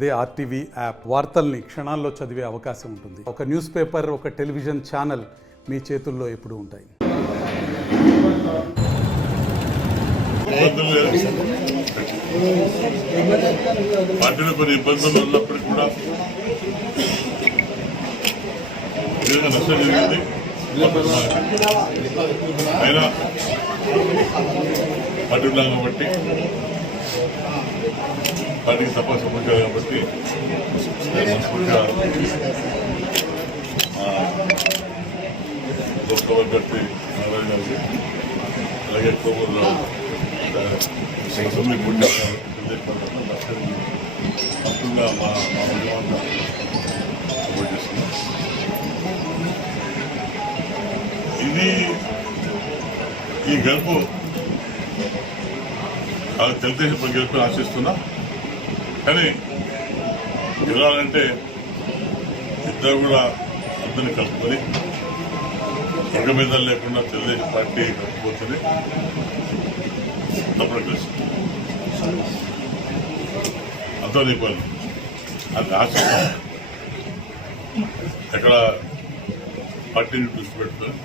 అదే RTV app వార్తల్ని క్షణాల్లో చదివే అవకాశం ఉంటుంది. ఒక న్యూస్ పేపర్, ఒక టెలివిజన్ ఛానల్ మీ చేతుల్లో ఎప్పుడూ ఉంటాయి. పార్టీలో కొన్ని ఇబ్బందులు ఉన్నప్పటికీ కూడా నష్టం జరిగింది. అయినా పార్టీ ఉన్నాం కాబట్టి, పార్టీకి తప్ప సంబంధించారు కాబట్టి మనస్ఫూర్తిగా లోక్సభ అభ్యర్థి నారాయణ గారికి, అలాగే కోమూరులో అసెంబ్లీ పోటీ అప్పుడుగా మా ఉద్యమంతా సపోర్ట్ చేస్తున్నాం. ఈ గెలుపు తెలుగుదేశం గెలుపుని ఆశిస్తున్నా. కానీ గెలవాలంటే ఇద్దరు కూడా అందరినీ కలుపుకొని వర్గ మీద లేకుండా తెలుగుదేశం పార్టీ కలుపుకోతుంది తప్పుడు కలిసి అంతా చెప్పాలి. అది ఆశిస్తాం. ఎక్కడ పార్టీని దృష్టి పెట్టుకొని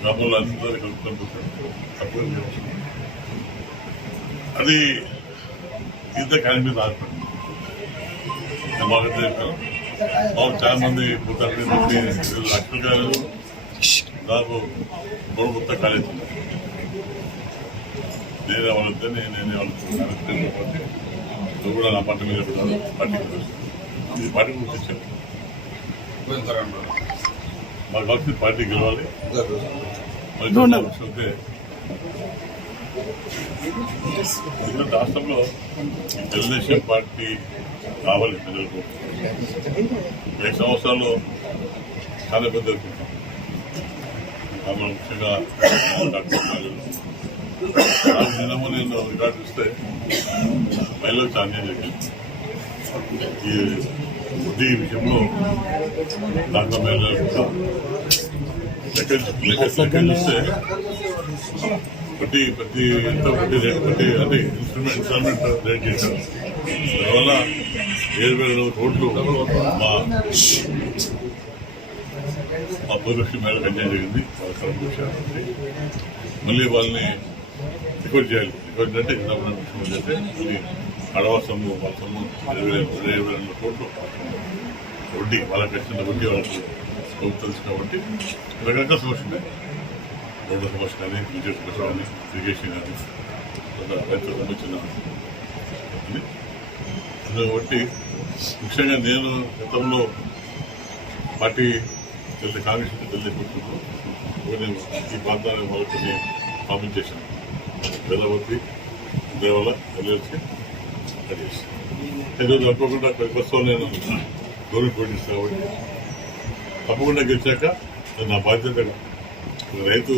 గ్రామంలో అందరూ కలుపుకుంటూ తప్పకుండా అది ఇంత కానీ మీద ఆధారపడింది. నేను బాగా చెప్పాను. చాలా మంది లక్షలు గారు దాదాపు మూడు మొత్తం కాలేజ్ నేనే వాళ్ళతో నేనే వాళ్ళతో పాటు నువ్వు కూడా నా పార్టీ మీద పెట్టాను. పార్టీకి ఇది పార్టీ గురించి ఇచ్చాను. మాకు కావాల్సిన పార్టీ గెలవాలి. వస్తే రాష్ట్రంలో తెలుగుదేశం పార్టీ కావాలి ప్రజలకు. 5 సంవత్సరాల్లో చాలా ఇబ్బంది ఎదుర్కొంటాం. ముఖ్యంగా నిన్నమో నేను రికార్డు ఇస్తే మహిళలకు చాలా జరిగింది. ఈ విషయంలో దాంట్లో మహిళలకు సెకండ్ ఇస్తే ప్రతి రేట్ అంటే ఇన్స్టాల్మెంట్ రేట్ చేశారు. దానివల్ల 7,000 కోట్లు మా పొజిషన్ మేరకు అన్యాయం జరిగింది. మళ్ళీ వాళ్ళని రికార్డ్ చేయాలి. రికార్డ్ అంటే ఏంటంటే మళ్ళీ అడవ సొమ్ము వాళ్ళ సొమ్ము 20,000 కోట్లు వడ్డీ వాళ్ళకి వచ్చిన వడ్డీ వాళ్ళకి తెలుసు. కాబట్టి రకరకాల సమస్య ఉన్నాయి. రోడ్ల సమస్య కానీ, విద్యుత్ సమస్య కానీ, ఇరిగేషన్ కానీ, రైతులకు సంబంధించిన కాబట్టి ముఖ్యంగా నేను గతంలో పార్టీ కాంగ్రెస్ తెలియకుంటున్నాను. నేను ఈ ప్రాంతాన్ని వాళ్ళకి కామెంట్ చేశాను. బెల్లవతి, దేవాల, ఎల్ఎల్సి కట్టేసి ఈరోజు అనుకోకుండా ప్రతిపక్షంలో నేను గవర్నమెంట్ పోటీస్తాను. కాబట్టి తప్పకుండా గెలిచాక నా బాధ్యతగా రైతు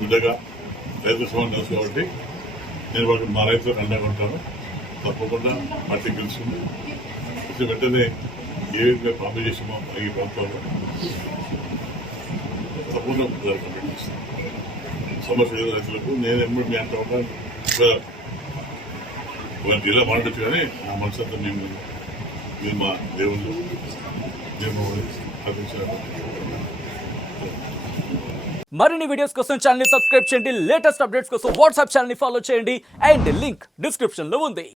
బిడ్డగా రైతు సమానం తెలుసు. కాబట్టి నేను వాళ్ళకి మా రైతులకు అండగా ఉంటాను. తప్పకుండా పార్టీ గెలుస్తుంది. వెంటనే ఏ విధంగా ప్రామిస్ చేసామో ఈ ప్రాంతాల్లో తప్పకుండా కంప్లీట్ చేస్తాను. సమస్య లేదు రైతులకు. నేను ఎమ్మడి మీ అంటా ఉంటాను. ఒక జిల్లా మాట్లాడచ్చు కానీ నా మనసు అంతా మేము మా దేవుళ్ళు మేము మరిన్ని వీడియోస్ కోసం ఛానల్ ని సబ్స్క్రైబ్ చేయండి. లేటెస్ట్ అప్డేట్స్ కోసం వాట్సాప్ ఛానల్ ని ఫాలో చేయండి. అండ్ లింక్ డిస్క్రిప్షన్ లో ఉంది.